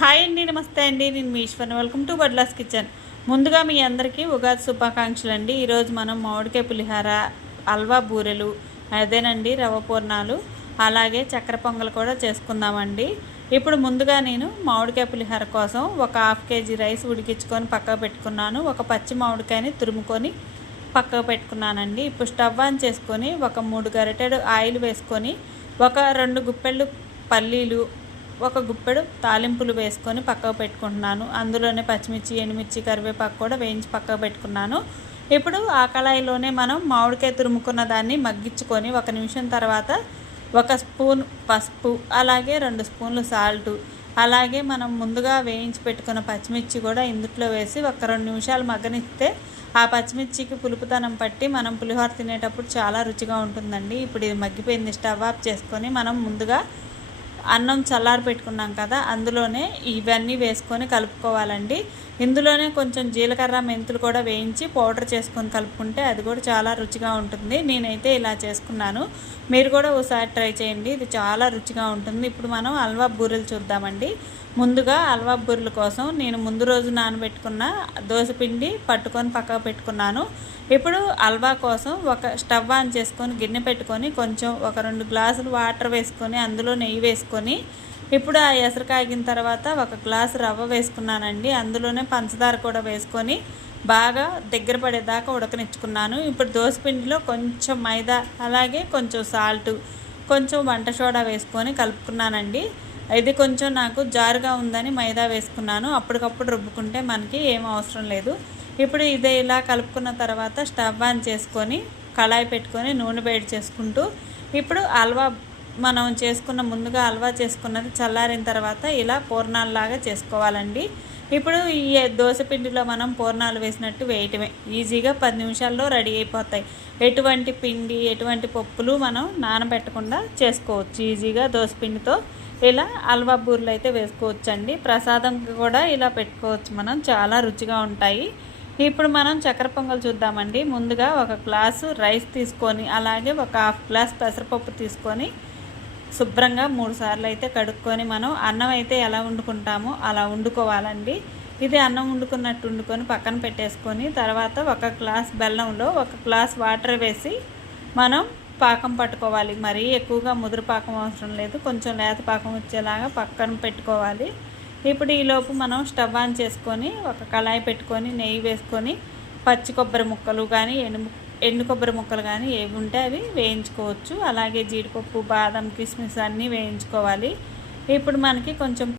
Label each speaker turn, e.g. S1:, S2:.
S1: Hi అండి నమస్తే అండి. నేను మీ ఈశ్వర్ని వెల్కమ్ టు బడ్లాస్ కిచెన్. ముందుగా మీ అందరికీ ఉగాది శుభాకాంక్షలు అండి. ఈరోజు మనం మామిడికాయ పులిహార హల్వా బూరెలు అదేనండి రవ పూర్ణాలు అలాగే చక్కెర పొంగల్ కూడా చేసుకుందామండి. ఇప్పుడు ముందుగా నేను మామిడికాయ పులిహార కోసం ఒక హాఫ్ కేజీ రైస్ ఉడికించుకొని పక్కకు పెట్టుకున్నాను. ఒక పచ్చి మామిడికాయని తురుముకొని పక్కకు పెట్టుకున్నానండి. ఇప్పుడు స్టవ్ ఆన్ చేసుకొని ఒక మూడు గరిటెడు ఆయిల్ వేసుకొని ఒక రెండు గుప్పెళ్ళు పల్లీలు ఒక గుప్పెడు తాలింపులు వేసుకొని పక్కకు పెట్టుకుంటున్నాను. అందులోనే పచ్చిమిర్చి ఎండుమిర్చి కరివేపాకు కూడా వేయించి పక్కకు పెట్టుకున్నాను. ఇప్పుడు ఆ కళాయిలోనే మనం మామిడికాయ తురుముకున్న దాన్ని మగ్గించుకొని ఒక నిమిషం తర్వాత ఒక స్పూన్ పసుపు అలాగే రెండు స్పూన్లు సాల్టు అలాగే మనం ముందుగా వేయించి పెట్టుకున్న పచ్చిమిర్చి కూడా ఇందుట్లో వేసి ఒక రెండు నిమిషాలు మగ్గనిస్తే ఆ పచ్చిమిర్చికి పులుపుతనం పట్టి మనం పులిహోర తినేటప్పుడు చాలా రుచిగా ఉంటుందండి. ఇప్పుడు ఇది మగ్గిపోయింది స్టవ్ ఆఫ్ చేసుకొని మనం ముందుగా అన్నం చల్లారి పెట్టుకున్నాం కదా అందులోనే ఇవన్నీ వేసుకొని కలుపుకోవాలండి. ఇందులోనే కొంచెం జీలకర్ర మెంతులు కూడా వేయించి పౌడర్ చేసుకొని కలుపుకుంటే అది కూడా చాలా రుచిగా ఉంటుంది. నేనైతే ఇలా చేసుకున్నాను. మీరు కూడా ఒకసారి ట్రై చేయండి. ఇది చాలా రుచిగా ఉంటుంది. ఇప్పుడు మనం హల్వా బూరెలు చూద్దామండి. ముందుగా హల్వా బూరెల కోసం నేను ముందు రోజు నానబెట్టుకున్న దోశపిండి పట్టుకొని పక్కకు పెట్టుకున్నాను. ఇప్పుడు హల్వా కోసం ఒక స్టవ్ ఆన్ చేసుకొని గిన్నె పెట్టుకొని కొంచెం ఒక రెండు గ్లాసులు వాటర్ వేసుకొని అందులో నెయ్యి వేసుకొని ఇప్పుడు ఆ ఎసరు కాగిన తర్వాత ఒక గ్లాస్ రవ్వ వేసుకున్నానండి. అందులోనే పంచదార కూడా వేసుకొని బాగా దగ్గర పడేదాకా ఉడకనిచ్చుకున్నాను. ఇప్పుడు దోశపిండిలో కొంచెం మైదా అలాగే కొంచెం సాల్ట్ కొంచెం వంట సోడా వేసుకొని కలుపుకున్నానండి. ఇది కొంచెం నాకు జారుగా ఉందని మైదా వేసుకున్నాను. అప్పటికప్పుడు రుబ్బుకుంటే మనకి ఏం అవసరం లేదు. ఇప్పుడు ఇదే ఇలా కలుపుకున్న తర్వాత స్టవ్ ఆన్ చేసుకొని కళాయి పెట్టుకొని నూనె వేడి చేసుకుంటూ ఇప్పుడు హల్వా మనం చేసుకున్న ముందుగా హల్వా చేసుకున్నది చల్లారిన తర్వాత ఇలా పూర్ణాలలాగా చేసుకోవాలండి. ఇప్పుడు ఈ దోశ పిండిలో మనం పూర్ణాలు వేసినట్టు వేయటమే. ఈజీగా పది నిమిషాల్లో రెడీ అయిపోతాయి. ఎటువంటి పిండి ఎటువంటి పప్పులు మనం నానబెట్టకుండా చేసుకోవచ్చు. ఈజీగా దోశపిండితో ఇలా హల్వా బూర్లు అయితే వేసుకోవచ్చండి. ప్రసాదం కూడా ఇలా పెట్టుకోవచ్చు మనం. చాలా రుచిగా ఉంటాయి. ఇప్పుడు మనం చక్కెర పొంగల్ చూద్దామండి. ముందుగా ఒక గ్లాసు రైస్ తీసుకొని అలాగే ఒక హాఫ్ గ్లాస్ పెసరపప్పు తీసుకొని శుభ్రంగా మూడు సార్లు అయితే కడుక్కొని మనం అన్నం అయితే ఎలా వండుకుంటామో అలా వండుకోవాలండి. ఇది అన్నం వండుకున్నట్టు వండుకొని పక్కన పెట్టేసుకొని తర్వాత ఒక గ్లాస్ బెల్లంలో ఒక గ్లాస్ వాటర్ వేసి మనం పాకం పట్టుకోవాలి. మరీ ఎక్కువగా ముదురు పాకం అవసరం లేదు. కొంచెం లేత పాకం వచ్చేలాగా పక్కన పెట్టుకోవాలి. ఇప్పుడు ఈలోపు మనం స్టవ్ ఆన్ చేసుకొని ఒక కళాయి పెట్టుకొని నెయ్యి వేసుకొని పచ్చి కొబ్బరి ముక్కలు కానీ ఎండు ఎండు కొబ్బరి ముక్కలు కానీ ఏవి ఉంటే అవి వేయించుకోవచ్చు. అలాగే జీడిపప్పు బాదం కిస్మిస్ అన్నీ వేయించుకోవాలి. ఇప్పుడు మనకి కొంచెం